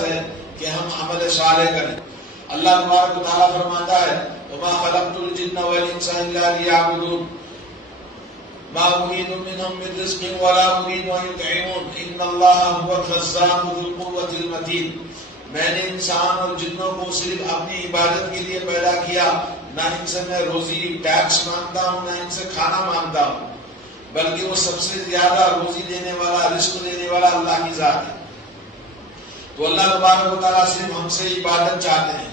ہے کہ ہم عمل صالح کریں. اللہ تبارک و تعالیٰ فرماتا ہے وَمَا خَلَقْتُ الْجِنَّ وَالْإِنسَ إِلَّا لِيَعْبُدُونِ مَا أُرِيدُ مِنْهُم مِّن رِّزْقٍ وَلَا أُرِيدُ أَن يُطْعِمُونِ إِنَّ اللَّهَ هُوَ الرَّزَّاقُ ذُو الْقُوَّةِ الْمَتِينُ. میں نے انسان اور جنوں کو صرف اپنی عبادت کے لیے پیدا کیا، نہ ان سے میں روزی ٹیکس مانگتا ہوں، نہ ان سے کھانا مانگتا ہوں، بلکہ وہ سب سے زیادہ روزی دینے والا، رزق دینے والا اللہ کی ذات ہے. تو اللہ تبارک و تعالیٰ صرف ہم سے عبادت چاہتے ہیں،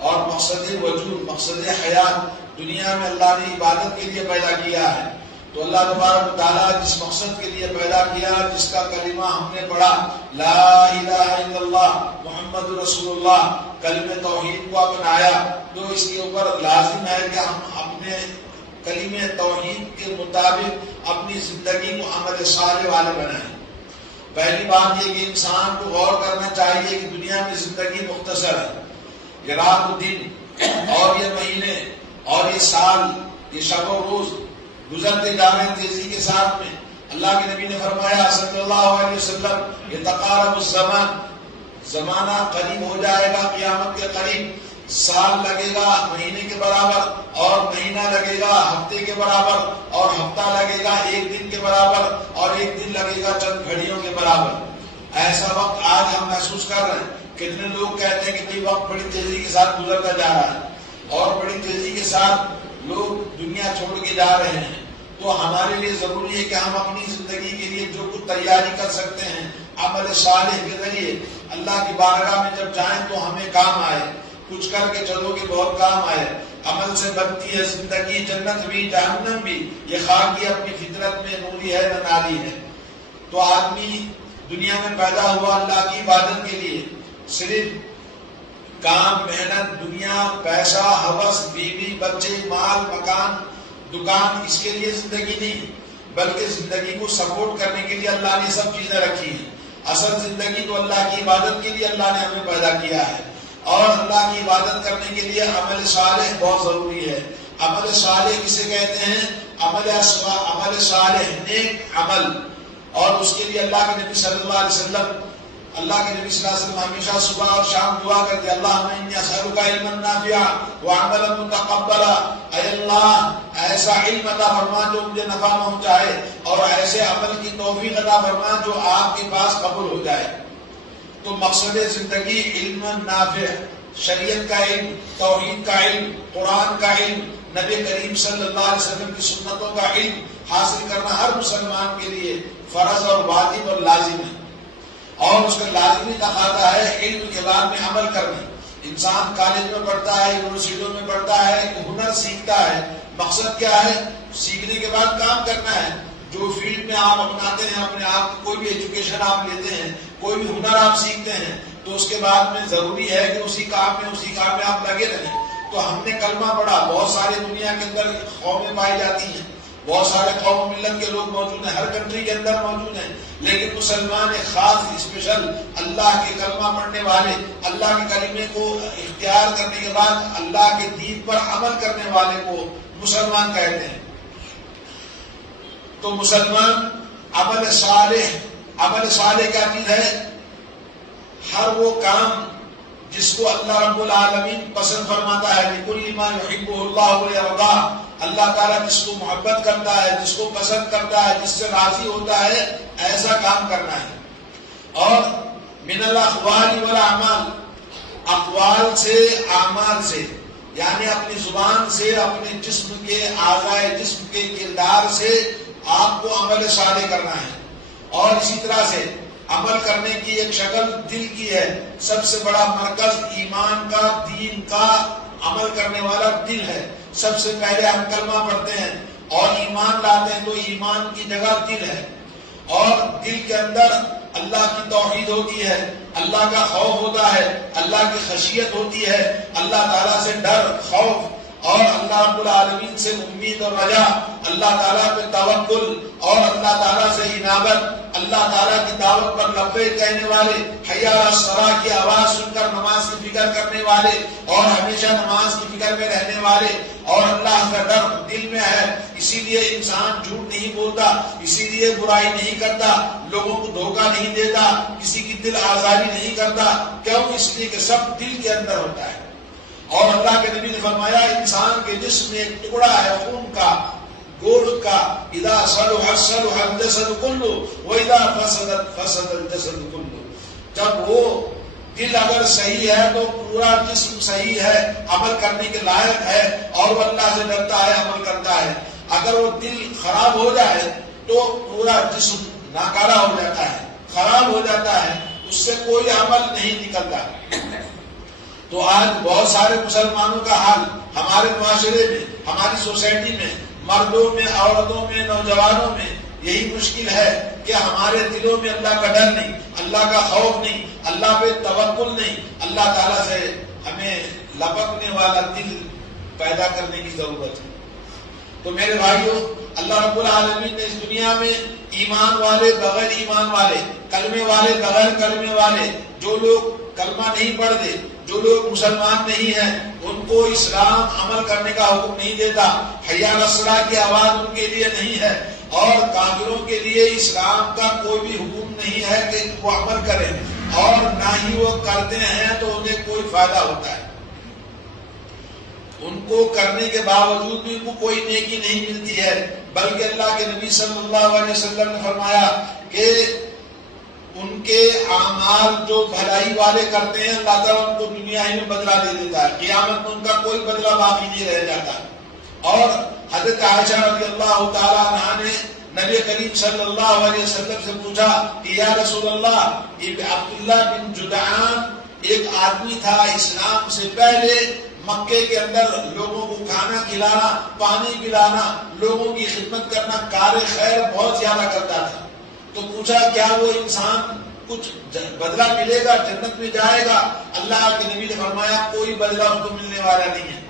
اور مقصد وجود، مقصد حیات دنیا میں اللہ نے عبادت کے لیے پیدا کیا ہے. تو اللہ تبارک و تعالیٰ جس مقصد کے لیے پیدا کیا، جس کا کلمہ ہم نے پڑھا لا الہ الا اللہ محمد رسول اللہ، کلمہ توحید کو اپنایا، تو اس کے اوپر لازم ہے کہ ہم اپنے کلمہ توحید کے مطابق اپنی زندگی کو عمل صالح والے بنائیں. پہلی بات یہ کہ انسان کو غور کرنا چاہیے کہ دنیا میں زندگی مختصر ہے. یہ رات و دن اور یہ مہینے اور یہ سال، یہ شب و روز گزرتے جا رہے ہیں تیزی کے ساتھ میں. اللہ کے نبی نے فرمایا صلی اللہ علیہ وسلم یتقارب الزمان، زمانہ قریب ہو جائے گا، قیامت کے قریب. سال لگے گا مہینے کے برابر، اور مہینہ لگے گا ہفتے کے برابر، اور ہفتہ لگے گا ایک دن کے برابر، اور ایک دن لگے گا چند گھڑیوں کے برابر. ایسا وقت آج ہم محسوس کر رہے ہیں. کتنے لوگ کہتے ہیں کہ بھئی وقت بڑی تیزی کے ساتھ گزرتا جا رہا ہے اور بڑی تیزی کے ساتھ لوگ دنیا چھوڑ کے جا رہے ہیں. تو ہمارے لیے ضروری ہے کہ ہم اپنی زندگی کے لیے جو کچھ تیاری کر سکتے ہیں عمل صالح کے ذریعے اللہ کی بارگاہ میں جب جائیں تو ہمیں کام آئے. کچھ کر کے چلو کہ بہت کام آئے. عمل سے بنتی ہے زندگی، جنت بھی جہنم بھی. یہ خاکی اپنی فطرت میں نوری ہے نہ نالی ہے. تو آدمی دنیا میں پیدا ہوا اللہ کی عبادت کے لیے. صرف کام، محنت، دنیا، پیسہ، ہوس، بیوی، بچے، مال، مکان، دکان، اس کے لیے زندگی نہیں، بلکہ زندگی کو سپورٹ کرنے کے لیے اللہ نے سب چیزیں رکھی ہیں. اصل زندگی تو اللہ کی عبادت کے لیے اللہ نے ہمیں پیدا کیا ہے، اور اللہ کی عبادت کرنے کے لیے عمل صالح بہت ضروری ہے. عمل صالح کسے کہتے ہیں؟ عمل صالح، نیک عمل. اور اس کے لیے اللہ کے نبی صلی اللہ علیہ وسلم ہمیشہ صبح اور شام دعا کرتے اللہم انی اسألک علما نافعا وعملا متقبلا. اے اللہ ایسا علم عطا فرما جو مجھے نفع پہنچائے، اور ایسے عمل کی توفیق عطا فرما جو آپ کے پاس قبول ہو جائے. تو مقصد زندگی علم نافع، شریعت کا علم، توحید کا علم، قرآن کا علم، نبی کریم صلی اللہ علیہ وسلم کی سنتوں کا علم حاصل کرنا ہر مسلمان کے لیے فرض اور واجب اور لازم ہے. اور اس کا لازمی تقاضا ہے علم کے بعد میں عمل کرنا. انسان کالج میں پڑھتا ہے، یونیورسٹیوں میں پڑھتا ہے، ہنر سیکھتا ہے. مقصد کیا ہے؟ سیکھنے کے بعد کام کرنا ہے. جو فیلڈ میں آپ اپناتے ہیں اپنے آپ، کوئی بھی ایجوکیشن آپ لیتے ہیں، کوئی بھی ہنر آپ سیکھتے ہیں، تو اس کے بعد میں ضروری ہے کہ اسی کام میں آپ لگے رہیں. تو ہم نے کلمہ پڑھا، بہت سارے دنیا کے اندر قومیں پائی جاتی ہیں، بہت سارے قوم و ملت کے لوگ موجود ہیں، ہر کنٹری کے اندر موجود ہیں. لیکن مسلمان ایک خاص اسپیشل اللہ کے کلمہ پڑھنے والے، اللہ کے کلمے کو اختیار کرنے کے بعد اللہ کے دین پر عمل کرنے والے کو مسلمان کہتے ہیں. تو مسلمان عمل صالح کیا چیز ہے؟ ہر وہ کام جس کو اللہ رب العالمین پسند فرماتا ہے. لِكُلِّ مَا يُحِبُّهُ اللَّهُ وَيَرْضَاهُ. اللہ تعالیٰ جس کو محبت کرتا ہے، جس کو پسند کرتا ہے، جس سے راضی ہوتا ہے، ایسا کام کرنا ہے. اور من الاقوال والاعمال، اقوال سے، اعمال سے، یعنی اپنی زبان سے، اپنے جسم کے اعضائے جسم کے کردار سے آپ کو عمل صالح کرنا ہے. اور اسی طرح سے عمل کرنے کی ایک شکل دل کی ہے. سب سے بڑا مرکز ایمان کا، دین کا، عمل کرنے والا دل ہے. سب سے پہلے ہم کلمہ پڑھتے ہیں اور ایمان لاتے ہیں، تو ایمان کی جگہ دل ہے. اور دل کے اندر اللہ کی توحید ہوتی ہے، اللہ کا خوف ہوتا ہے، اللہ کی خشیت ہوتی ہے، اللہ تعالیٰ سے ڈر، خوف، اور اللہ رب العالمین سے امید اور رجا، اللہ تعالیٰ پہ توکل اور اللہ تعالیٰ سے انابت، اللہ تعالیٰ کی دعوت پر لبیک کہنے والے، حی علی الصلاۃ کی آواز سن کر نماز کی فکر کرنے والے اور ہمیشہ نماز کی فکر میں رہنے والے، اور اللہ کا ڈر دل میں ہے، اسی لیے انسان جھوٹ نہیں بولتا، اسی لیے برائی نہیں کرتا، لوگوں کو دھوکہ نہیں دیتا، کسی کی دل آزاری نہیں کرتا، کیوں؟ اس لیے کہ سب دل کے اندر ہوتا ہے۔ اور اللہ کے نبی نے فرمایا انسان کے جسم میں ایک ٹکڑا ہے خون کا، گوشت کا، اذا صلح صلح الجسد كله واذا فسد الجسد كله، جب وہ دل اگر صحیح ہے تو پورا جسم صحیح ہے، عمل کرنے کے لائق ہے اور وہ اللہ سے ڈرتا ہے، عمل کرتا ہے۔ اگر وہ دل خراب ہو جائے تو پورا جسم ناکارہ ہو جاتا ہے، خراب ہو جاتا ہے، اس سے کوئی عمل نہیں نکلتا۔ تو آج بہت سارے مسلمانوں کا حال ہمارے معاشرے میں، ہماری سوسائٹی میں، مردوں میں، عورتوں میں، نوجوانوں میں یہی مشکل ہے کہ ہمارے دلوں میں اللہ کا ڈر نہیں، اللہ کا خوف نہیں، اللہ پہ توکل نہیں۔ اللہ تعالیٰ سے ہمیں لپکنے والا دل پیدا کرنے کی ضرورت ہے۔ تو میرے بھائیوں، اللہ رب العالمین نے اس دنیا میں ایمان والے بغیر ایمان والے، کلمے والے بغیر کلمے والے، جو لوگ کلمہ نہیں پڑھتے، جو لوگ مسلمان نہیں ہیں، ان کو اسلام عمل کرنے کا حکم نہیں دیتا، حی علی الصلاۃ کی آواز ان کے لیے نہیں ہے، اور کافروں کے لیے اسلام کا کوئی بھی حکم نہیں ہے کہ وہ عمل کریں، اور نہ ہی وہ کرتے ہیں تو انہیں کوئی فائدہ ہوتا ہے۔ ان کو کرنے کے باوجود بھی ان کو کوئی نیکی نہیں ملتی ہے، بلکہ اللہ کے نبی صلی اللہ علیہ وسلم نے فرمایا کہ ان کے اعمال جو بھلائی والے کرتے ہیں اللہ تعالیٰ ان کو دنیا ہی میں بدلہ دے دیتا ہے، قیامت میں ان کا کوئی بدلہ باقی نہیں رہ جاتا۔ اور حضرت عائشہ رضی اللہ تعالیٰ عنہا نے نبی کریم صلی اللہ علیہ وسلم سے پوچھا کہ یا رسول اللہ، عبداللہ بن جدعان ایک آدمی تھا، اسلام سے پہلے مکے کے اندر لوگوں کو کھانا کھلانا، پانی پلانا، لوگوں کی خدمت کرنا، کار خیر بہت زیادہ کرتا تھا۔ تو پوچھا کیا وہ انسان کچھ بدلہ ملے گا، جنت میں جائے گا؟ اللہ کے نبی نے فرمایا کوئی بدلہ اس کو ملنے والا نہیں ہے۔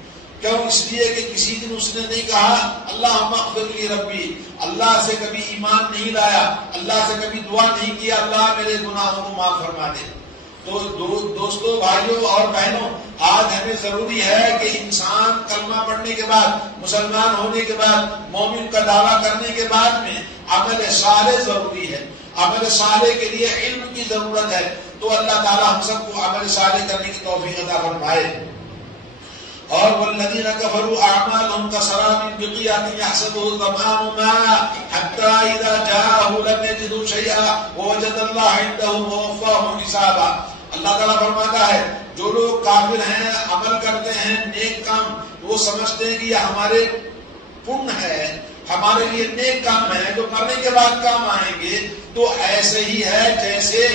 کیوں؟ اس لیے کہ کسی دن اس نے نہیں کہا اللہم اغفر لی ربی، اللہ سے کبھی ایمان نہیں لایا، اللہ سے کبھی دعا نہیں کیا اللہ میرے گناہوں کو معاف فرما دے۔ تو دوستوں، بھائیوں اور بہنوں، آج ہمیں ضروری ہے کہ انسان کلمہ پڑھنے کے بعد، مسلمان ہونے کے بعد، مومن کا دعویٰ کرنے کے بعد میں عمل صالح ضروری ہے۔ عمل صالح کے لیے علم کی ضرورت ہے۔ تو اللہ تعالی ہم سب کو عمل صالح کرنے کی توفیق عطا فرمائے۔ اور والذین کفروا اعمالهم کسراب بقیعة یحسبه الظمآن ماء حتى اذا جاءه لم یجدوا شیئا ووجد اللہ عنده ووفاه حسابا۔ اللہ تعالیٰ فرماتا ہے جو لوگ کافر ہیں، عمل کرتے ہیں نیک کام، وہ سمجھتے ہیں کہ یہ ہمارے پن ہے، ہمارے لیے نیک کام ہے جو مرنے کے بعد کام آئیں گے۔ تو ایسے ہی ہے جیسے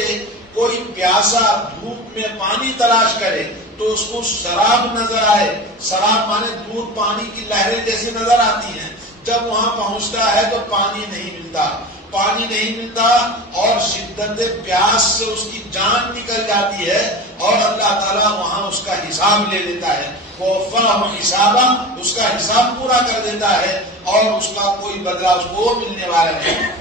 کوئی پیاسا دھوپ میں پانی تلاش کرے تو اس کو شراب نظر آئے، شراب مانے دودھ، پانی کی لہریں جیسے نظر آتی ہیں، جب وہاں پہنچتا ہے تو پانی نہیں ملتا، پانی نہیں ملتا اور شدت پیاس سے اس کی جان نکل جاتی ہے، اور اللہ تعالیٰ وہاں اس کا حساب لے لیتا ہے، وَوَفَّاهُ حِسَابًا، اس کا حساب پورا کر دیتا ہے، اور اس کا کوئی بدلہ اس کو ملنے والا نہیں۔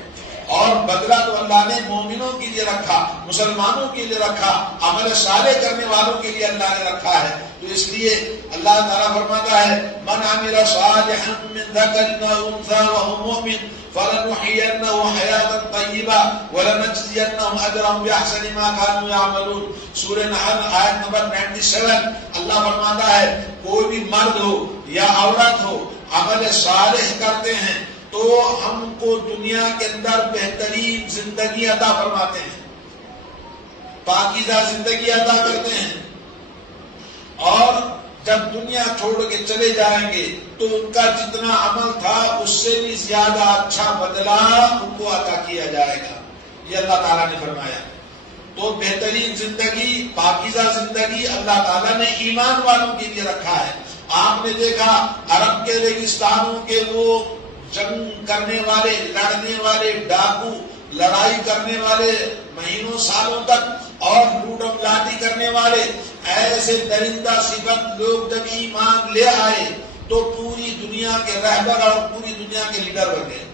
اور بدلہ تو اللہ نے مومنوں کے لیے رکھا، مسلمانوں کے لیے رکھا، عمل صالح کرنے والوں کے لیے اللہ نے رکھا ہے۔ تو اس لیے اللہ تعالیٰ فرماتا ہے من عمل صالحا من ذکر او انثى وهو مؤمن فلنحيينه حياة طيبة ولنجزينهم اجرهم باحسن ما كانوا يعملون۔ سورہ نحل آیت نمبر 97 اللہ فرماتا ہے کوئی بھی مرد ہو یا عورت ہو عمل صالح کرتے ہیں تو ہم کو دنیا کے اندر بہترین زندگی عطا فرماتے ہیں، پاکیزہ زندگی عطا کرتے ہیں، اور جب دنیا چھوڑ کے چلے جائیں گے تو ان کا جتنا عمل تھا اس سے بھی زیادہ اچھا بدلہ ان کو عطا کیا جائے گا، یہ اللہ تعالیٰ نے فرمایا۔ تو بہترین زندگی، پاکیزہ زندگی اللہ تعالیٰ نے ایمان والوں کے لیے رکھا ہے۔ آپ نے دیکھا عرب کے ریگستانوں کے وہ جنگ کرنے والے، لڑنے والے، ڈاکو، لڑائی کرنے والے مہینوں سالوں تک، اور لوٹ لاٹی کرنے والے ایسے درندہ صفت لوگ جب ایمان لے آئے تو پوری دنیا کے رہبر اور پوری دنیا کے لیڈر بن گئے.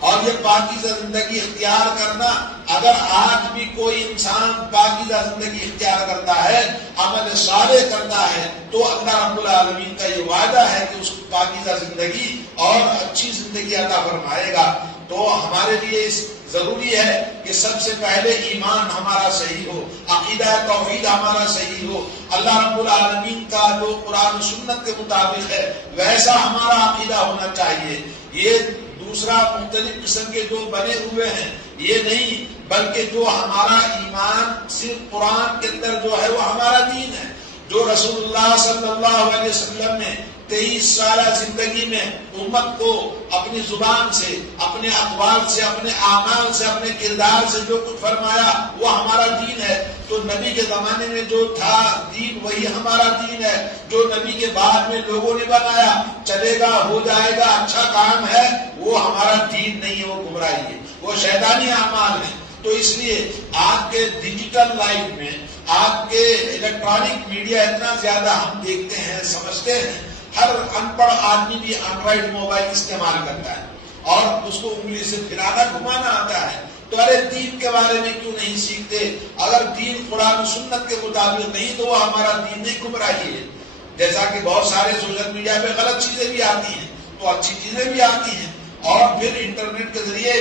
اور یہ پاکیزہ زندگی اختیار کرنا، اگر آج بھی کوئی انسان پاکیزہ زندگی اختیار کرتا ہے، عمل صالح کرتا ہے، تو اللہ رب العالمین کا یہ وعدہ ہے کہ اس کو پاکیزہ زندگی اور اچھی زندگی عطا فرمائے گا. تو ہمارے لیے ضروری ہے کہ سب سے پہلے ایمان ہمارا صحیح ہو، عقیدہ توحید ہمارا صحیح ہو، اللہ رب العالمین کا جو قرآن و سنت کے مطابق ہے ویسا ہمارا عقیدہ ہونا چاہیے. یہ دوسرا مختلف قسم کے جو بنے ہوئے ہیں یہ نہیں، بلکہ جو ہمارا ایمان صرف قرآن کے اندر جو ہے وہ ہمارا دین ہے، جو رسول اللہ صلی اللہ علیہ وسلم نے 23 سالہ زندگی میں امت کو اپنی زبان سے، اپنے اقوال سے، اپنے اعمال سے، اپنے کردار سے جو کچھ فرمایا وہ ہمارا دین ہے. تو نبی کے زمانے میں جو تھا دین وہی ہمارا دین ہے. جو نبی کے بعد میں لوگوں نے بنایا چلے گا، ہو جائے گا، اچھا کام ہے، وہ ہمارا دین نہیں ہے، وہ گمراہی ہے، وہ شیطانی اعمال ہے. تو اس لیے آپ کے ڈیجیٹل لائف میں، آپ کے الیکٹرانک میڈیا اتنا زیادہ ہم دیکھتے ہیں، سمجھتے ہیں. ہر ان پڑھ آدمی بھی اینڈرائڈ موبائل استعمال کرتا ہے اور اس کو انگلی سے پھرانا گھمانا آتا ہے. تو ارے دین کے بارے میں کیوں نہیں سیکھتے؟ اگر دین قرآن و سنت کے مطابق نہیں تو وہ ہمارا دین نہیں، گمراہی ہے. جیسا کہ بہت سارے سوشل میڈیا پہ غلط چیزیں بھی آتی ہیں تو اچھی چیزیں بھی آتی ہیں، اور پھر انٹرنیٹ کے ذریعے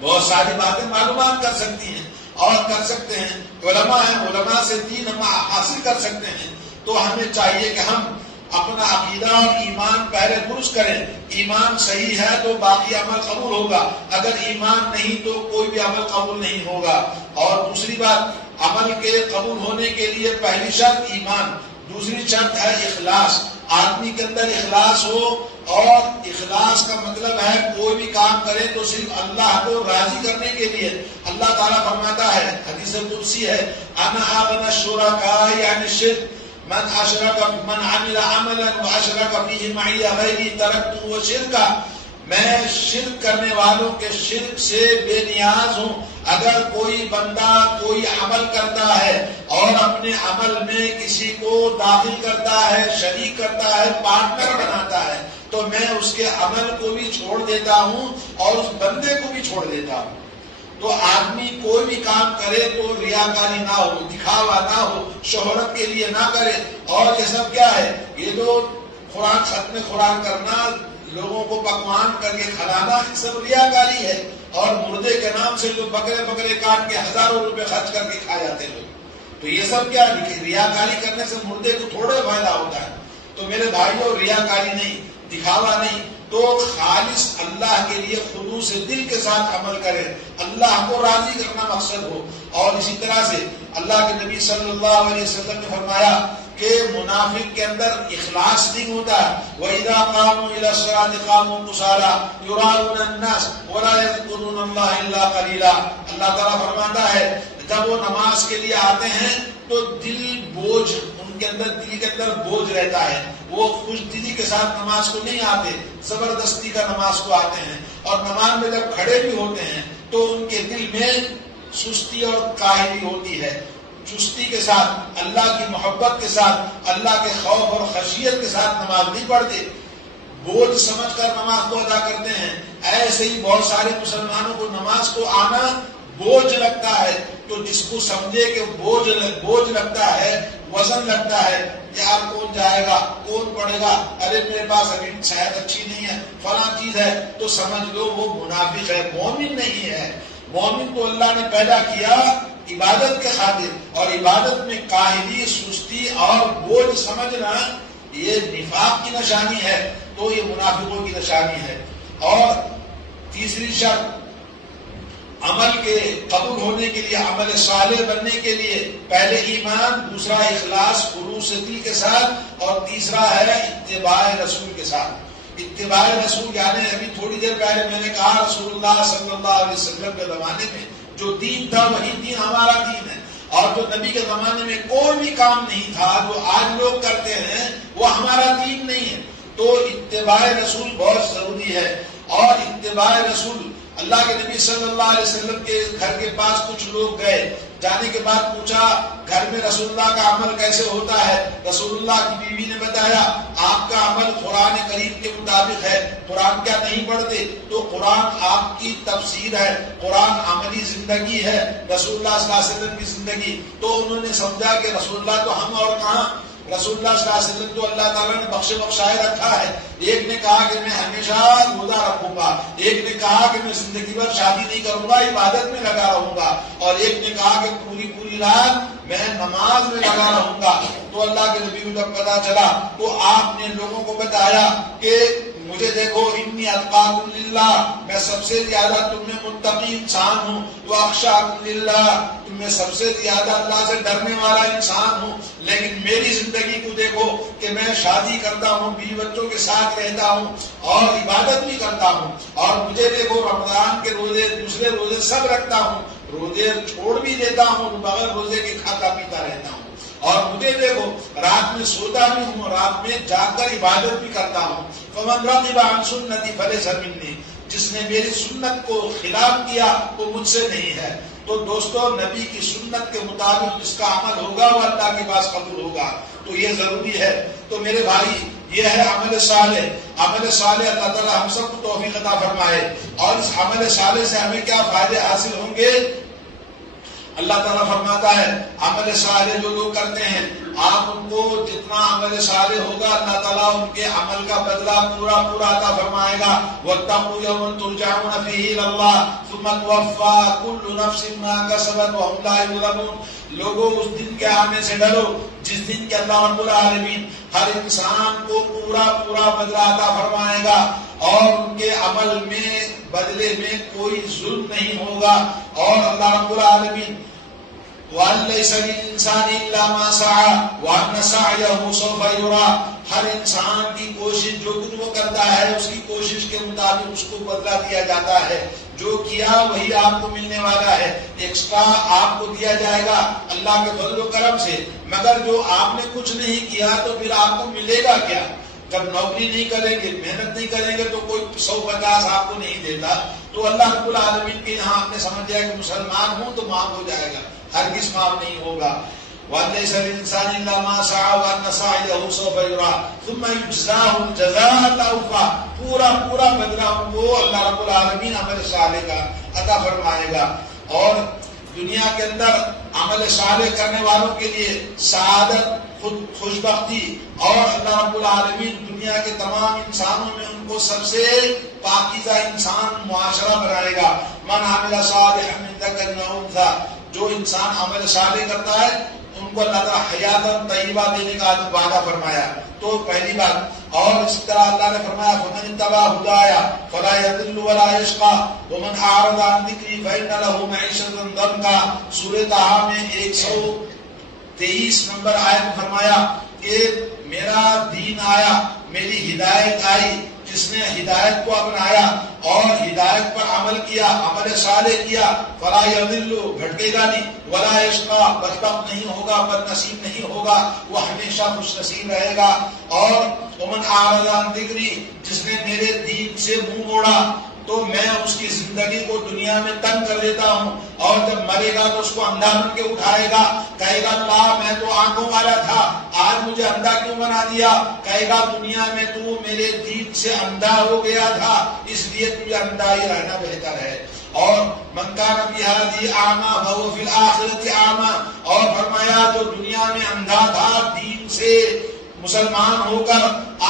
بہت ساری باتیں معلومات کر سکتی ہیں اور کر سکتے ہیں. علماء ہیں، علماء سے دین ہم حاصل کر سکتے ہیں. تو ہمیں چاہیے کہ ہم اپنا عقیدہ اور ایمان پہلے درست کریں. ایمان صحیح ہے تو باقی عمل قبول ہوگا، اگر ایمان نہیں تو کوئی بھی عمل قبول نہیں ہوگا. اور دوسری بات، عمل کے قبول ہونے کے لیے پہلی شرط ایمان، دوسری شرط ہے اخلاص. آدمی کے اندر اخلاص ہو، اور اخلاص کا مطلب ہے کوئی بھی کام کرے تو صرف اللہ کو راضی کرنے کے لیے. اللہ تعالیٰ فرماتا ہے، حدیث قدسی ہے، انا اغنى الشركاء عن الشرك من عمل عملا واشرك فيه معي غيري تركته وشركا. میں شرک کرنے والوں کے شرک سے بے نیاز ہوں. اگر کوئی بندہ کوئی عمل کرتا ہے اور اپنے عمل میں کسی کو داخل کرتا ہے، شریک کرتا ہے، پارٹنر بناتا ہے، تو میں اس کے عمل کو بھی چھوڑ دیتا ہوں اور اس بندے کو بھی چھوڑ دیتا ہوں. تو آدمی کوئی بھی کام کرے تو ریاکاری نہ ہو، دکھاوا نہ ہو، شہرت کے لیے نہ کرے. اور یہ سب کیا ہے؟ یہ جو قرآن ختم قرآن کرنا، لوگوں کو پکوان کر کے کھلانا، یہ سب ریاکاری ہے. اور مردے کے نام سے جو بکرے کاٹ کے ہزاروں روپے خرچ کر کے کھا جاتے ہیں لوگ، تو یہ سب کیا ریاکاری کرنے سے مردے کو تھوڑا فائدہ ہوتا ہے. تو میرے بھائیوں، ریاکاری نہیں، دکھاوا نہیں، تو خالص اللہ کے لیے خلوص دل کے ساتھ عمل کریں، اللہ کو راضی کرنا مقصد ہو. اور اسی طرح سے اللہ کے نبی صلی اللہ علیہ وسلم نے فرمایا کہ منافق کے اندر اخلاص نہیں ہوتا. وَإِذَا قَامُوا إِلَى الصَّلَاةِ قَامُوا كُسَالَىٰ يُرَاءُونَ النَّاسَ وَلَا يَذْكُرُونَ اللَّهَ إِلَّا قَلِيلًا. اللہ تعالیٰ فرماتا ہے جب وہ نماز کے لیے آتے ہیں تو دل بوجھ، ان کے اندر دل کے اندر بوجھ رہتا ہے. وہ خوش دلی کے ساتھ نماز کو نہیں آتے، زبردستی کا نماز کو آتے ہیں. اور نماز میں جب کھڑے بھی ہوتے ہیں تو ان کے دل میں سستی اور کاہلی ہوتی ہے. چستی کے ساتھ، اللہ کی محبت کے ساتھ، اللہ کے خوف اور خشیت کے ساتھ نماز نہیں پڑھتے، بوجھ سمجھ کر نماز کو ادا کرتے ہیں. ایسے ہی بہت سارے مسلمانوں کو نماز کو آنا بوجھ لگتا ہے. تو جس کو سمجھے کہ بوجھ لگتا ہے، وزن لگتا ہے، یار کون جائے گا، کون پڑھے گا، ارے میرے پاس ابھی صحت اچھی نہیں ہے، فلاں چیز ہے، تو سمجھ لو وہ منافق ہے، مومن نہیں ہے. مومن تو اللہ نے پیدا کیا عبادت کے خاطر، اور عبادت میں کاہلی، سستی اور بوجھ سمجھنا یہ نفاق کی نشانی ہے. تو یہ منافقوں کی نشانی ہے. اور تیسری شرط، عمل کے قبول ہونے کے لیے، عمل صالح بننے کے لیے پہلے ایمان، دوسرا اخلاص خلوص دل کے ساتھ، اور تیسرا ہے اتباع رسول کے ساتھ. اتباع رسول یعنی ابھی تھوڑی دیر پہلے میں نے کہا رسول اللہ صلی اللہ علیہ وسلم کے زمانے میں جو دین تھا وہی دین ہمارا دین ہے. اور جو نبی کے زمانے میں کوئی بھی کام نہیں تھا جو آج لوگ کرتے ہیں وہ ہمارا دین نہیں ہے. تو اتباع رسول بہت ضروری ہے. اور اتباع رسول، اللہ کے نبی صلی اللہ علیہ وسلم کے گھر کے پاس کچھ لوگ گئے، جانے کے بعد پوچھا گھر گھر میں رسول اللہ کا عمل کیسے ہوتا ہے؟ رسول اللہ کی بیوی نے بتایا آپ کا عمل قرآن کریم کے مطابق ہے. قرآن کیا نہیں پڑھتے؟ تو قرآن آپ کی تفسیر ہے، قرآن عملی زندگی ہے، رسول اللہ صلی اللہ علیہ وسلم کی زندگی. تو انہوں نے سمجھا کہ رسول اللہ تو ہم اور کہاں، رسول اللہ صلی اللہ علیہ وسلم تو اللہ تعالیٰ نے بخشائے رکھا ہے. ایک نے کہا کہ میں ہمیشہ روزہ رکھوں گا، ایک نے کہا کہ میں زندگی بھر شادی نہیں کروں گا، عبادت میں لگا رہوں گا، اور ایک نے کہا کہ پوری رات میں نماز میں لگا رہوں گا. تو اللہ کے نبی کو جب پتا چلا تو آپ نے لوگوں کو بتایا کہ مجھے دیکھو، انی اتقاکم للہ، میں سب سے زیادہ تم میں متقی انسان ہوں، واخشاکم للہ، تم میں سب سے زیادہ اللہ سے ڈرنے والا انسان ہوں. لیکن میری زندگی کو دیکھو کہ میں شادی کرتا ہوں، بیوی بچوں کے ساتھ رہتا ہوں اور عبادت بھی کرتا ہوں، اور مجھے دیکھو رمضان کے روزے، دوسرے روزے سب رکھتا ہوں، روزے چھوڑ بھی دیتا ہوں، بغیر روزے کے کھاتا پیتا رہتا ہوں، اور مجھے دیکھو رات میں سوتا بھی ہوں، رات میں جاگ کر عبادت بھی کرتا ہوں. فمن رغب عن سنتی فلیس منی، جس نے میری سنت کو خلاف کیا وہ مجھ سے نہیں ہے. تو دوستو، نبی کی سنت کے مطابق جس کا عمل ہوگا وہ اللہ کے پاس قبول ہوگا. تو یہ ضروری ہے. تو میرے بھائی، یہ ہے عمل صالح. عمل صالح اللہ تعالیٰ ہم سب کو توفیق عطا فرمائے. اور اس عمل صالح سے ہمیں کیا فائدے حاصل ہوں گے؟ اللہ تعالیٰ فرماتا ہے عمل صالح جو لوگ کرتے ہیں، آپ ان کو جتنا عمل صالح ہوگا اللہ تعالیٰ ان کے عمل کا بدلہ پورا عطا فرمائے گا. وَاتَّقُوا يَوْمًا تُرْجَعُونَ فِيهِ إِلَى اللَّهِ ثُمَّ تُوَفَّى كُلُّ نَفْسٍ مَا كَسَبَتْ وَهُمْ لَا يُظْلَمُونَ. لوگوں اس دن کے آنے سے ڈرو جس دن کے اللہ رب العالمین ہر انسان کو پورا بدلہ عطا فرمائے گا، اور ان کے عمل میں بدلے میں کوئی ظلم نہیں ہوگا. اور اللہ رب العالمین وَأَن لَّيْسَ لِلْإِنسَانِ إِلَّا مَا سَعَىٰ وَأَنَّ سَعْيَهُ سَوْفَ يُرَىٰ. ہر انسان کی کوشش جو کچھ وہ کرتا ہے اس کی کوشش کے مطابق اس کو بدلہ دیا جاتا ہے. جو کیا وہی آپ کو ملنے والا ہے، ایکسٹرا آپ کو دیا جائے گا اللہ کے فضل و کرم سے. مگر جو آپ نے کچھ نہیں کیا تو پھر آپ کو ملے گا کیا؟ جب نوکری نہیں کریں گے، محنت نہیں کریں گے تو کوئی 150 آپ کو نہیں دیتا. تو اللہ رب العالمین کے یہاں آپ نے سمجھ لیا کہ مسلمان ہوں تو معاف ہو جائے گا، ہرگز معاف نہیں ہوگا. وَلَيْسَ لِلْإِنسَانِ إِلَّا مَا سَعَىٰ وَأَنَّ سَعْيَهُ سَوْفَ يُرَىٰ ثُمَّ يُجْزَاهُ الْجَزَاءَ الْأَوْفَىٰ. پورا بدلہ ان کو اللہ رب العالمین عمل صالح کا عطا فرمائے گا. اور دنیا کے اندر عمل صالح کرنے والوں کے لیے سعادت، خوشبختی، اور اللہ رب العالمین دنیا کے تمام انسانوں میں ان کو سب سے پاکیزہ انسان معاشرہ بنائے گا. من عمل صالحا من ذکر او انثی، جو انسان عمل صالح کرتا ہے ان کو اللہ تعالیٰ حیات طیبہ دینے کا وعدہ فرمایا. تو پہلی بات. اور اس طرح اللہ نے فرمایا فمن اتبع ہدایا فلا یضل ولا یشقى ومن اعرض عن ذکری فإن له معیشۃ ضنکا. سورہ طٰہٰ میں 123 نمبر آیت فرمایا کہ میرا دین آیا، میری ہدایت آئی، جس نے ہدایت کو اپنایا اور ہدایت پر عمل کیا، عمل صالح کیا، فلا یضل، بھٹکے گا نہیں، ولا یشقى، بدبخت نہیں ہوگا، بد نصیب نہیں ہوگا، وہ ہمیشہ خوش نصیب رہے گا. اور ومن اعرض عن ذکری، جس نے میرے دین سے منہ موڑا تو میں اس کی زندگی کو دنیا میں تنگ کر دیتا ہوں، اور جب مرے گا تو اس کو اندھا بن کے اٹھائے گا. کہے گا اللہ میں تو آنکھوں والا تھا، آج مجھے اندھا کیوں بنا دیا؟ کہے گا دنیا میں تو میرے دین سے اندھا ہو گیا تھا، اس لیے تجھے اندھا ہی رہنا بہتر ہے. اور من کان فی ہذہ اعمی فہو فی الآخرۃ اعمی. اور فرمایا جو دنیا میں اندھا تھا دین سے مسلمان ہو کر،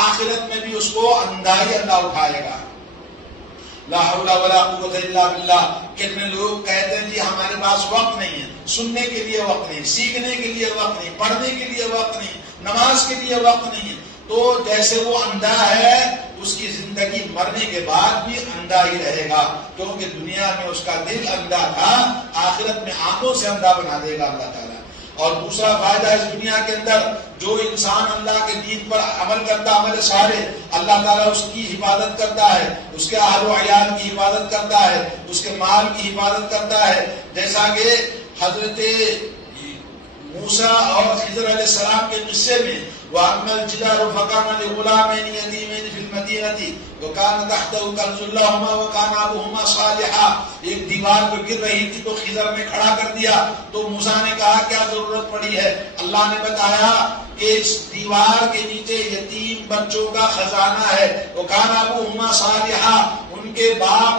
آخرت میں بھی اس کو اندھا ہی اللہ اٹھائے گا. لا حول ولا قوت الا باللہ. کتنے لوگ کہتے ہیں جی ہمارے پاس وقت نہیں ہے، سننے کے لیے وقت نہیں، سیکھنے کے لیے وقت نہیں، پڑھنے کے لیے وقت نہیں، نماز کے لیے وقت نہیں ہے. تو جیسے وہ اندھا ہے اس کی زندگی مرنے کے بعد بھی اندھا ہی رہے گا، کیونکہ دنیا میں اس کا دل اندھا تھا، آخرت میں آنکھوں سے اندھا بنا دے گا اللہ تعالیٰ. اور دوسرا فائدہ اس دنیا کے اندر، جو انسان اللہ کے دین پر عمل کرتا، عمل صالح، اللہ تعالیٰ اس کی حفاظت کرتا ہے، اس کے اہل و عیال کی حفاظت کرتا ہے، اس کے مال کی حفاظت کرتا ہے. جیسا کہ حضرت موسیٰ اور خضر علیہ السلام کے قصے میں وَأَمَّا الْجِدَارُ فَكَانَ لِغُلَامَيْنِ يَتِيمَيْنِ فِي المدینہ وکان تحتہ کنز لہما وکان ابوہما صالحا. ایک دیوار پہ گر رہی تھی تو خضر نے کھڑا کر دیا. تو موسیٰ نے کہا کیا ضرورت پڑی ہے؟ اللہ نے بتایا کہ اس دیوار کے نیچے یتیم بچوں کا خزانہ ہے. وکان ابوہما صالحا، ان کے باپ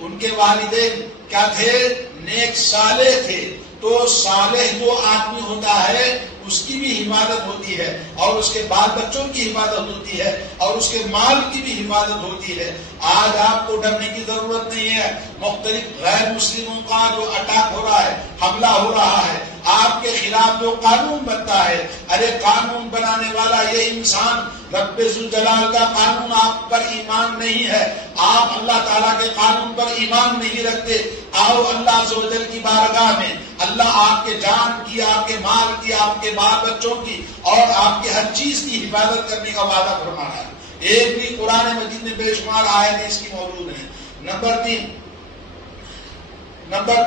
ان کے والدین کیا تھے؟ نیک صالح تھے. تو صالح جو آدمی ہوتا ہے اس کی بھی حفاظت ہوتی ہے اور اس کے بال بچوں کی حفاظت ہوتی ہے اور اس کے مال کی بھی حفاظت ہوتی ہے. آج آپ کو ڈرنے کی ضرورت نہیں ہے. مختلف غیر مسلموں کا جو اٹیک ہو رہا ہے، حملہ ہو رہا ہے، آپ کے خلاف جو قانون بنتا ہے، ارے قانون بنانے والا یہ انسان رب ذوالجلال کا قانون آپ پر ایمان نہیں ہے، آپ اللہ تعالیٰ کے قانون پر ایمان نہیں رکھتے. آؤ اللہ عز و جل کی بارگاہ میں، اللہ آپ کے جان کی، آپ کے مال کی، آپ کے بال بچوں کی اور آپ کے ہر چیز کی حفاظت کرنے کا وعدہ فرما رہا ہے. ایک بھی قرآن مجید میں بے شمار آیتیں اس کی موجود ہیں. نمبر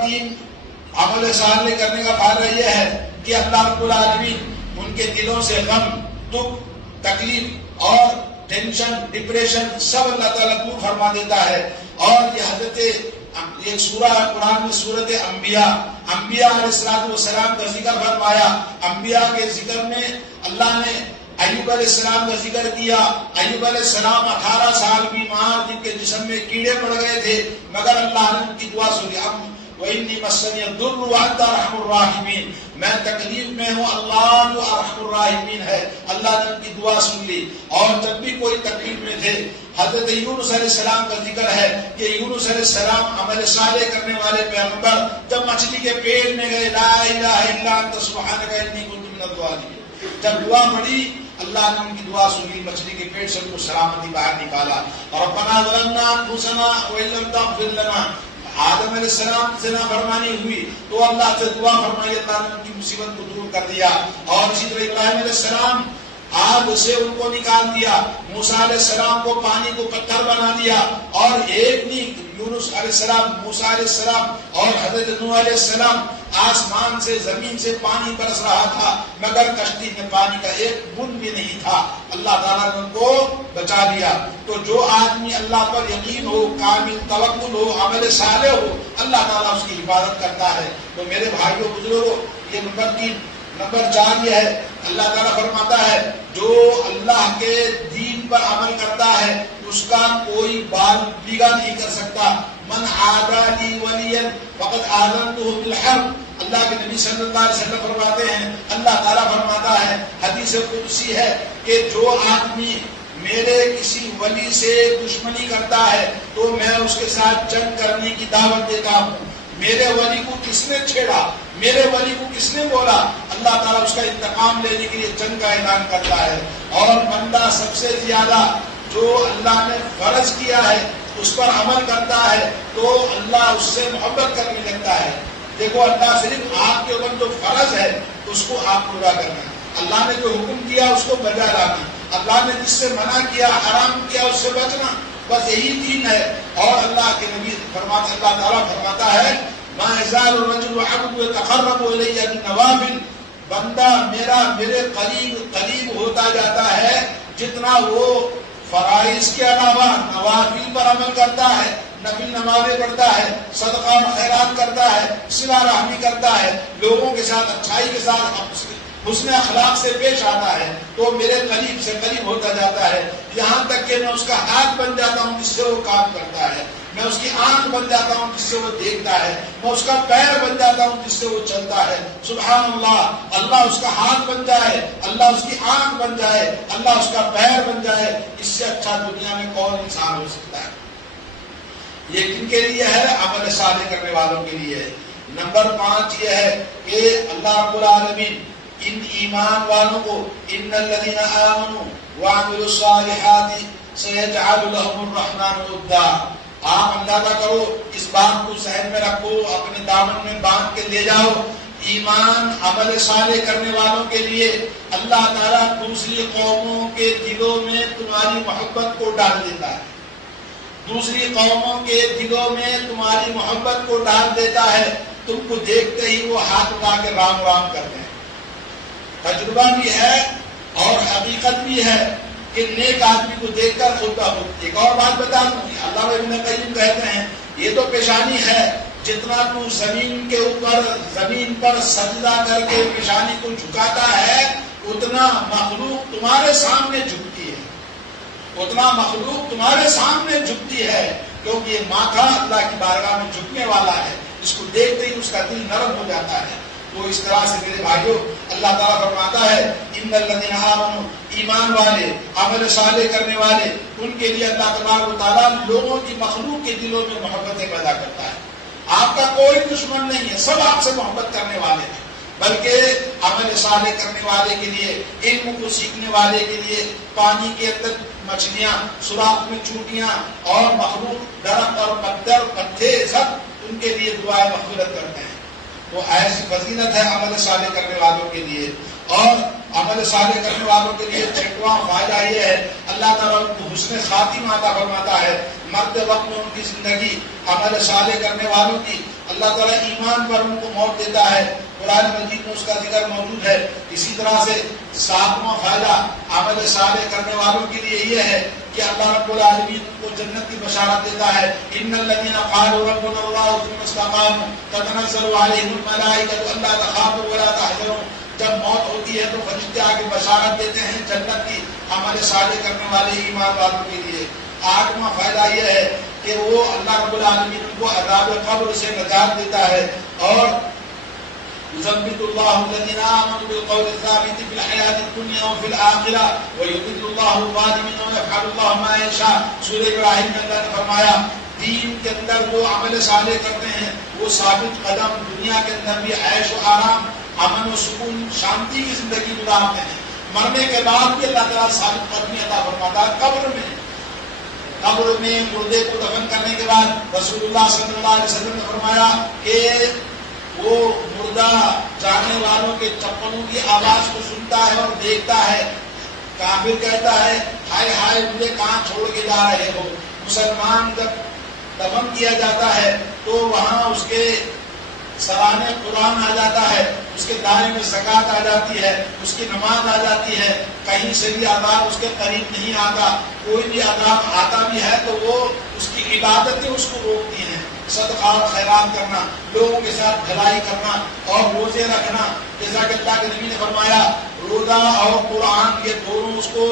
تین عمل صالح کرنے کا فائدہ یہ ہے کہ اللہ رب العالمین ان کے دلوں سے غم، دکھ، تکلیف اور ٹینشن، ڈپریشن سب اللہ تعالیٰ دور فرما دیتا ہے. اور یہ حضرت ایک سورہ قرآن میں سورت انبیاء علیہ السلام کا ذکر فرمایا. انبیاء کے ذکر میں اللہ نے ایوب علیہ السلام کا ذکر کیا. ایوب علیہ السلام 18 سال بیمار، جن کے جسم میں کیڑے پڑ گئے تھے، مگر اللہ نے ان کی دعا سنی. وَإِنِّي مَسَّنِيَ الضُّرُّ وَأَنْتَ أَرْحَمُ الرَّاحِمِينَ، میں تکلیف میں ہوں، اللہ جو ارحم الراحمین ہے. اللہ نے ان کی دعا سن لی. اور جب بھی کوئی تکلیف میں تھے، حضرت یونس علیہ السلام کا ذکر ہے کہ یونس علیہ السلام عمل صالح کرنے والے پیغمبر جب مچھلی کے پیٹ میں گئے، لا الہ الا انت سبحانک انی کنت من الظالمین، جب دعا پڑھی اللہ نے ان کی دعا سنی، مچھلی کے پیٹ سے ان کو سلامتی باہر نکالا. ربنا ظلمنا انفسنا وان لم تغفر لنا، آدم علیہ السلام سے نافرمانی ہوئی تو اللہ سے دعا فرمائی، اللہ نے ان کی مصیبت کو دور کر دیا. اور اسی طرح ابراہیم علیہ السلام آگ سے ان کو نکال دیا، موسیٰ علیہ السلام کو پانی کو پتھر بنا دیا. اور ایک نہیں، یونس علیہ السلام، موسیٰ علیہ السلام اور حضرت نوح علیہ السلام، آسمان سے زمین سے پانی برس رہا تھا مگر کشتی میں پانی کا ایک بوند بھی نہیں تھا. اللہ تعالیٰ نے ان کو بچا لیا. تو جو آدمی اللہ پر یقین ہو، کامل توکل ہو، عمل صالح ہو، اللہ تعالیٰ اس کی حفاظت کرتا ہے. تو میرے بھائیوں بزرگوں، یہ نمبر 3. نمبر 4 یہ ہے، اللہ تعالیٰ فرماتا ہے جو اللہ کے دین پر عمل کرتا ہے اس کا کوئی بال بیگا نہیں کر سکتا. من عادى لي وليا فقد آذنته بالحرب. اللہ کے نبی صلی اللہ علیہ وسلم فرماتے ہیں، اللہ تعالیٰ فرماتا ہے، حدیث قدسی ہے کہ جو آدمی میرے کسی ولی سے دشمنی کرتا ہے تو میں اس کے ساتھ جنگ کرنے کی دعوت دیتا ہوں. میرے ولی کو کس نے چھیڑا، میرے ولی کو کس نے بولا، اللہ تعالیٰ اس کا انتقام لینے کے لیے جنگ کا اعلان کرتا ہے. اور بندہ سب سے زیادہ جو اللہ نے فرض کیا ہے اس پر عمل کرتا ہے تو اللہ اس سے محبت کرنے لگتا ہے. دیکھو اللہ صرف آپ کے اوپر جو فرض ہے اس کو آپ پورا کرنا، اللہ نے جو حکم دیا اس کو بجا لانا، اللہ نے جس سے منع کیا، حرام کیا، اس سے بچنا، بس یہی دین ہے. اور اللہ کے نبی فرماتا، اللہ تعالیٰ فرماتا ہے ما يزال الرجل عبد يتقرب الي بالنوافل، بندہ میرے قریب ہوتا جاتا ہے جتنا وہ فرائض کے علاوہ نوافل پر عمل کرتا ہے، نفل نمازیں پڑھتا ہے، صدقہ و خیرات کرتا ہے، صلہ رحمی کرتا ہے، لوگوں کے ساتھ اچھائی کے ساتھ حسن اخلاق سے پیش آتا ہے تو میرے قریب سے قریب ہوتا جاتا ہے. یہاں تک کہ میں اس کا ہاتھ بن جاتا ہوں جس سے وہ کام کرتا ہے، میں اس کی آنکھ بن جاتا ہوں جس سے وہ دیکھتا ہے، میں اس کا پیر بن جاتا ہوں جس سے وہ چلتا ہے. سبحان اللہ، اللہ اس کا ہاتھ بن جائے، اللہ اس کی آنکھ بن جائے، اللہ اس کا پیر بن جائے، اس سے اچھا دنیا میں کون انسان ہو سکتا ہے؟ یہ کن کے لیے ہے؟ عمل صالح کرنے والوں کے لیے. نمبر 5 یہ ہے کہ اللہ رب العالمین ان ایمان والوں کو ان الذین آمنوا وعملوا الصالحات سيجعل لهم الرحمن ودا. آپ اندازہ کرو، اس بات کو ذہن میں رکھو، اپنے دامن میں باندھ کے لے جاؤ. ایمان عمل صالح کرنے والوں کے لیے اللہ تعالیٰ دوسری قوموں کے دلوں میں تمہاری محبت کو ڈال دیتا ہے، دوسری قوموں کے دلوں میں تمہاری محبت کو ڈال دیتا ہے. تم کو دیکھتے ہی وہ ہاتھ اٹھا کے رام رام کرتے ہیں. تجربہ بھی ہے اور حقیقت بھی ہے. کہ نیک آدمی کو دیکھ کر خود بخود. ایک اور بات بتا دوں، علامہ ابن قیم کہتے ہیں یہ تو پیشانی ہے، جتنا تو زمین کے اوپر زمین پر سجدہ کر کے پیشانی کو جھکاتا ہے اتنا مخلوق تمہارے سامنے جھکتی ہے، اتنا مخلوق تمہارے سامنے جھکتی ہے، کیونکہ یہ ماتھا اللہ کی بارگاہ میں جھکنے والا ہے، اس کو دیکھتے ہی اس کا دل نرم ہو جاتا ہے. تو اس طرح سے میرے بھائیوں اللہ تعالیٰ فرماتا ہے ان الذین آمنوا، ایمان والے، عمل صالح کرنے والے، ان کے لیے اللہ تبارک و تعالیٰ لوگوں کی مخلوق کے دلوں میں محبتیں پیدا کرتا ہے. آپ کا کوئی دشمن نہیں ہے، سب آپ سے محبت کرنے والے ہیں، بلکہ عمل صالح کرنے والے کے لیے، علم کو سیکھنے والے کے لیے پانی کے اندر مچھلیاں، سوراخ میں چونٹیاں اور مخلوق، درخت اور پتھر پتے سب ان کے لیے دعائیں مغفرت کرتے ہیں. تو ایسی فضیلت ہے عمل صالح کرنے والوں کے لیے. اور عمل صالح کرنے والوں کے لیے چھٹواں فائدہ یہ ہے اللہ تعالیٰ ان کو حسن خاتمہ عطا فرماتا ہے. مرتے وقت میں ان کی زندگی عمل صالح کرنے والوں کی اللہ تعالیٰ ایمان پر ان کو موت دیتا ہے. قرآن مجید میں اس کا ذکر موجود ہے. اسی طرح سے ساتواں فائدہ عمل صالح کرنے والوں کے لیے یہ ہے کہ اللہ رب العالمین کو جنت کی بشارت دیتا ہے. ان الذین قالوا ربنا اللہ ثم استقاموا تتنزل علیہم الملائکۃ الا تخافوا ولا تحزنوا. جب موت ہوتی ہے تو فرشتے آ کے بشارت دیتے ہیں جنت کی عمل صالح کرنے والے ایمان والوں کے لیے. آٹھواں فائدہ یہ ہے کہ وہ اللہ رب العالمین ان کو عذاب قبر سے نجات دیتا ہے. اور يثبت الله الذين آمنوا بالقول الثابت في الحياة الدنيا وفي الآخرة ويضل الله الظالمين ويفعل الله ما يشاء. سورہ ابراہیم میں اللہ نے فرمایا دین کے اندر وہ عمل صالح کرتے ہیں وہ ثابت قدم دنیا کے اندر بھی عیش و آرام، امن و سکون، شانتی کی زندگی گزارتے ہیں. مرنے کے بعد بھی اللہ تعالیٰ ثابت قدمی عطا فرماتا ہے. قبر میں مردے کو دفن کرنے کے بعد رسول اللہ صلی اللہ علیہ وسلم نے فرمایا کہ وہ مردہ جانے والوں کے چپلوں کی آواز کو سنتا ہے اور دیکھتا ہے. کافر کہتا ہے ہائے ہائے مجھے کہاں چھوڑ کے جا رہے ہو. مسلمان جب دفن کیا جاتا ہے تو وہاں اس کے سرانے قرآن آ جاتا ہے، اس کے دائرے میں زکات آ جاتی ہے، اس کی نماز آ جاتی ہے. کہیں سے بھی عذاب اس کے قریب نہیں آتا. کوئی بھی عذاب آتا بھی ہے تو وہ اس کی عبادتیں اس کو روکتی ہیں. صدقہ اور خیرات کرنا، لوگوں کے ساتھ بھلائی کرنا اور روزے رکھنا، جیسا کہ اللہ کے نبی نے فرمایا روزہ اور قرآن یہ دونوں اس کو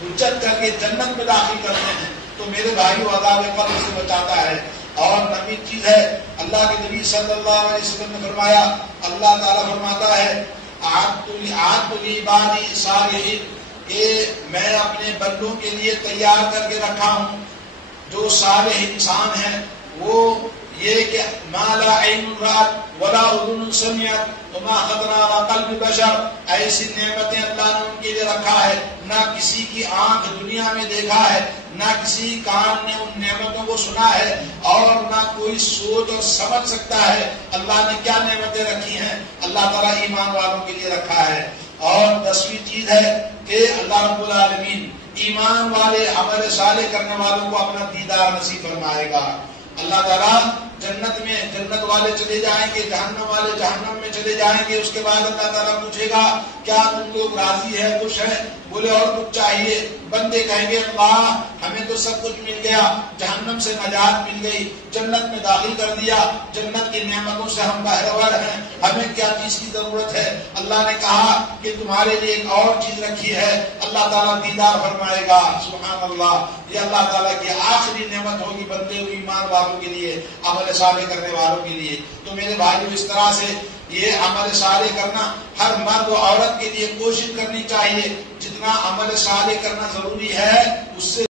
حجت کر کے جنت میں داخل کرتے ہیں. تو میرے بھائیو عذاب قبر سے بچاتا ہے. اور نبی چیز ہے اللہ کے نبی صلی اللہ علیہ وسلم نے فرمایا اللہ تعالیٰ فرماتا ہے آت عبادی صالحین کہ میں اپنے بندوں کے لیے تیار کر کے رکھا ہوں جو صالح انسان ہیں. وہ یہ کہ ما لا عین رأت ولا اذن سمعت وما خطر على قلب بشر. ایسی نعمتیں اللہ نے ان کے لیے رکھا ہے نہ کسی کی آنکھ دنیا میں دیکھا ہے، نہ کسی کان نے ان نعمتوں کو سنا ہے، اور نہ کوئی سوچ اور سمجھ سکتا ہے اللہ نے کیا نعمتیں رکھی ہیں. اللہ تعالیٰ ایمان والوں کے لیے رکھا ہے. اور 10ویں چیز ہے کہ اللہ رب العالمین ایمان والے عمل صالح کرنے والوں کو اپنا دیدار نصیب فرمائے گا. اللہ تعالیٰ جنت میں جنت والے چلے جائیں گے، جہنم والے جہنم میں چلے جائیں گے. اس کے بعد اللہ تعالیٰ پوچھے گا کیا تم لوگ راضی ہے، خوش ہیں؟ بولے اور کچھ چاہیے. بندے کہیں گے اللہ ہمیں تو سب کچھ مل گیا، جہنم سے نجات مل گئی، جنت میں داخل کر دیا، جنت کی نعمتوں سے ہم بہرور ہیں، ہمیں کیا چیز کی ضرورت ہے؟ اللہ نے کہا کہ تمہارے لیے ایک اور چیز رکھی ہے. اللہ تعالیٰ دیدار فرمائے گا. سبحان اللہ. یہ اللہ تعالیٰ کی آخری نعمت ہوگی بندے ہوئی ایمان والوں کے لیے، عمل صالح کرنے والوں کے لیے. تو میرے بھائیو اس طرح سے یہ عمل صالح کرنا ہر مرد و عورت کے لیے کوشش کرنی چاہیے. جتنا عمل صالح کرنا ضروری ہے اس سے